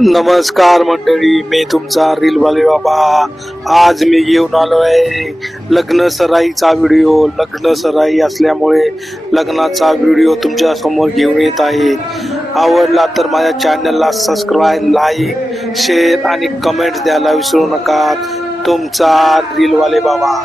नमस्कार मंडळी मी तुमचा रीलवाले बाबा. आज मी घेऊन आलो आहे लग्न सराईचा व्हिडिओ. लग्न सराई असल्यामुळे लग्नाचा व्हिडिओ तुमच्यासमोर घेऊन येत आहे. आवडला तर माझ्या चॅनलला सबस्क्राईब लाईक शेअर आणि कमेंट द्यायला विसरू नका. तुमचा रीलवाले बाबा.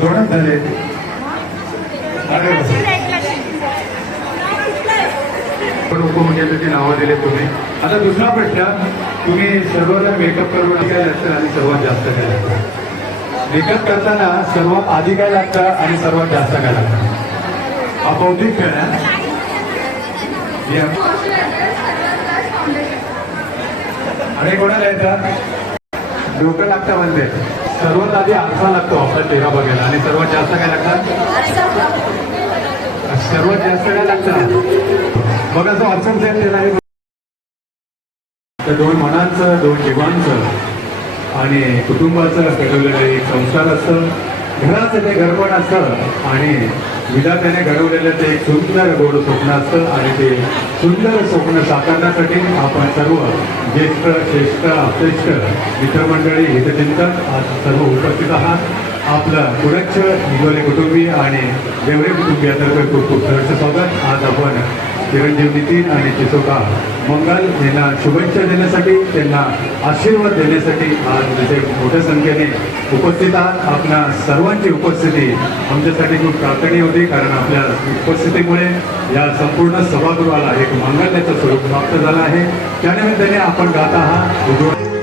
दोनच झाले उपमुख्यमंत्र्यांची नावं दिले तुम्ही. आता दुसरा प्रश्न तुम्ही सर्वजण मेकअप करून काय लागतं आणि सर्वात जास्त काय लागतं? मेकअप करताना सर्वात आधी काय लागतं आणि सर्वात जास्त काय लागतं? बौद्धिक खेळ आहे. या. आणि कोणाला येतात? डोकं लागतं म्हणते सर्वात आधी आरसा लागतो आपला चेहरा बघायला. आणि सर्वात जास्त काय लागतात सर्वात जास्त काय लागतात बघा जो अर्चन त्याला ते तर दोन मनांचं दोन जीवांचं आणि कुटुंबाचं घडवलेलं एक संसार असतं. घराचं ते घरपण असतं आणि विधात्याने घडवलेलं ते एक सुंदर गोड स्वप्न असतं आणि ते सुंदर स्वप्न साकारण्यासाठी आपण सर्व ज्येष्ठ श्रेष्ठ अपेष्ट मित्रमंडळी हितचिंतक आज सर्व उपस्थित आहात. आपलं पुरच्छ हिगोले कुटुंबीय आणि देवरे कुटुंबियातर्फे खूप खूप सहर्ष स्वागत. आज आपण चिरंजीव नितीन आणि चिसोका मंगल यांना शुभेच्छा देण्यासाठी त्यांना आशीर्वाद देण्यासाठी आज तिथे मोठ्या संख्येने उपस्थित आहात. आपल्या सर्वांची उपस्थिती आमच्यासाठी खूप प्रार्थनीय होती कारण आपल्या उपस्थितीमुळे या संपूर्ण सभागृहाला एक मांगल्याचं स्वरूप प्राप्त झालं आहे. त्यानिमित्ताने आपण गात आहात.